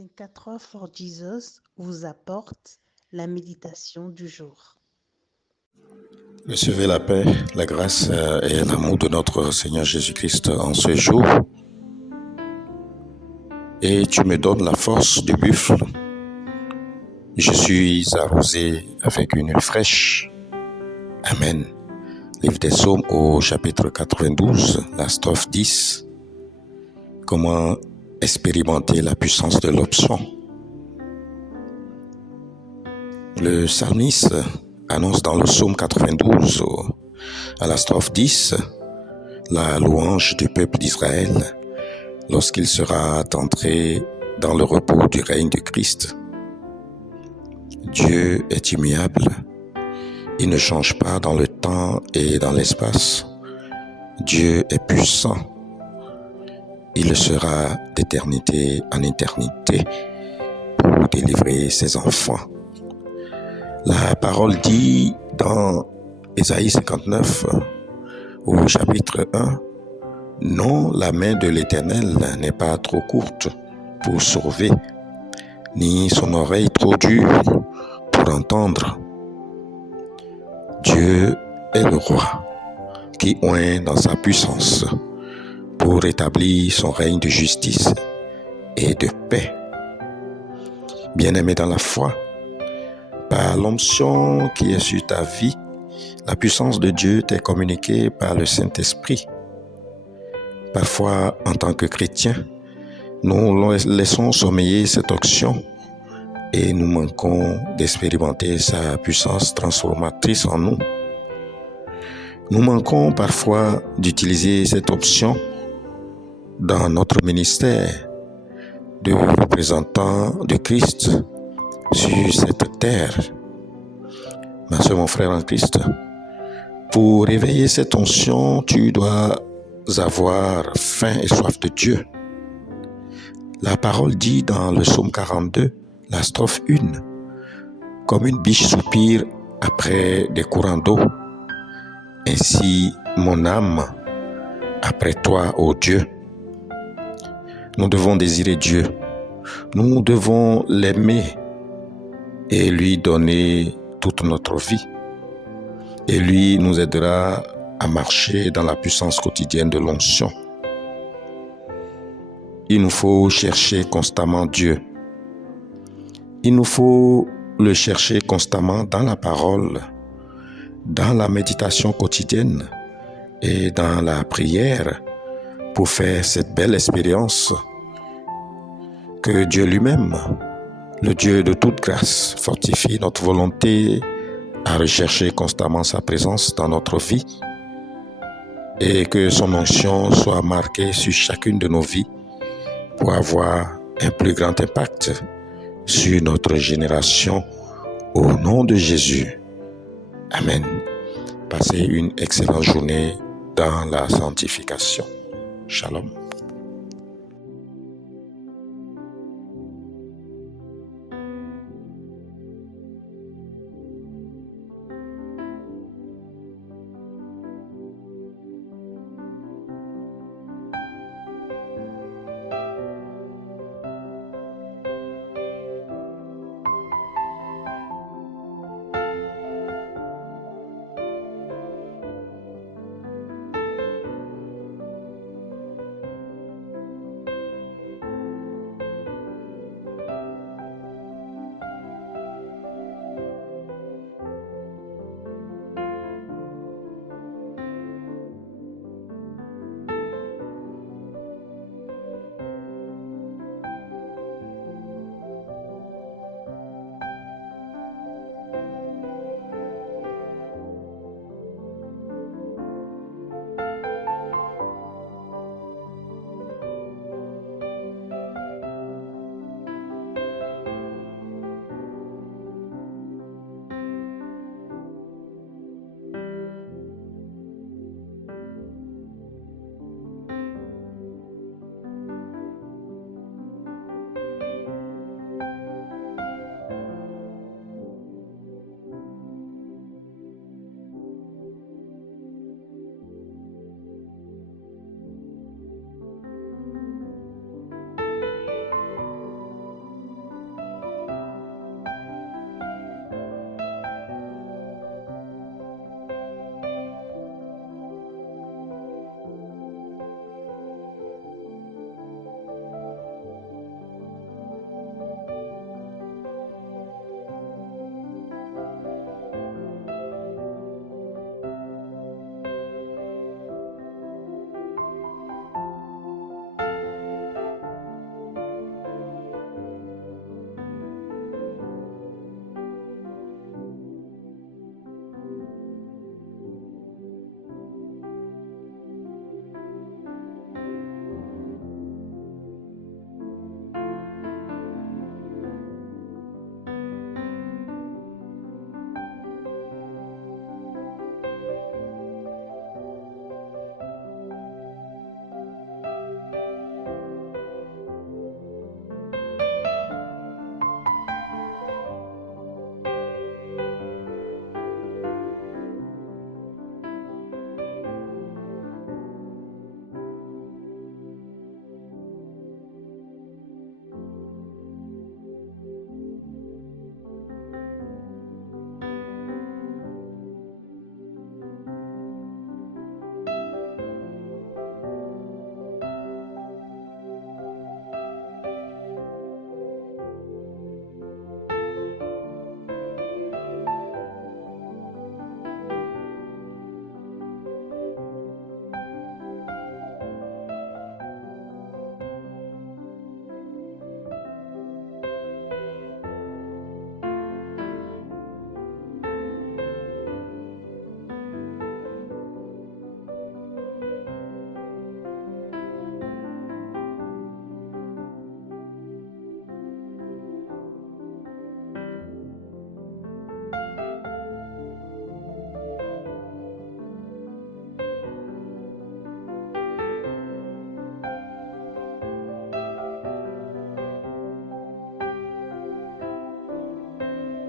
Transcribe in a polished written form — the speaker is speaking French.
24 Hours for Jesus vous apporte la méditation du jour. Recevez la paix, la grâce et l'amour de notre Seigneur Jésus-Christ en ce jour. Et tu me donnes la force du buffle. Je suis arrosé avec une huile fraîche. Amen. Livre des Psaumes au chapitre 92, la strophe 10. Comment expérimenter la puissance de l'option. Le psalmiste annonce dans le psaume 92, à la strophe 10, la louange du peuple d'Israël lorsqu'il sera entré dans le repos du règne de Christ. Dieu est immuable. Il ne change pas dans le temps et dans l'espace. Dieu est puissant. Il le sera d'éternité en éternité pour délivrer ses enfants. La parole dit dans Ésaïe 59, au chapitre 1, « Non, la main de l'Éternel n'est pas trop courte pour sauver, ni son oreille trop dure pour entendre. Dieu est le roi qui oint dans sa puissance pour établir son règne de justice et de paix. » Bien-aimé dans la foi, par l'onction qui est sur ta vie, la puissance de Dieu t'est communiquée par le Saint-Esprit. Parfois, en tant que chrétiens, nous laissons sommeiller cette onction et nous manquons d'expérimenter sa puissance transformatrice en nous. Nous manquons parfois d'utiliser cette option dans notre ministère de représentant de Christ sur cette terre. Ma soeur, mon frère en Christ, pour réveiller cette onction, tu dois avoir faim et soif de Dieu. La parole dit dans le psaume 42, la strophe 1, « Comme une biche soupire après des courants d'eau, ainsi mon âme après toi, ô Dieu. » Nous devons désirer Dieu. Nous devons l'aimer et lui donner toute notre vie. Et lui nous aidera à marcher dans la puissance quotidienne de l'onction. Il nous faut chercher constamment Dieu. Il nous faut le chercher constamment dans la parole, dans la méditation quotidienne et dans la prière pour faire cette belle expérience que Dieu lui-même, le Dieu de toute grâce, fortifie notre volonté à rechercher constamment sa présence dans notre vie et que son onction soit marquée sur chacune de nos vies pour avoir un plus grand impact sur notre génération au nom de Jésus. Amen. Passez une excellente journée dans la sanctification. Shalom.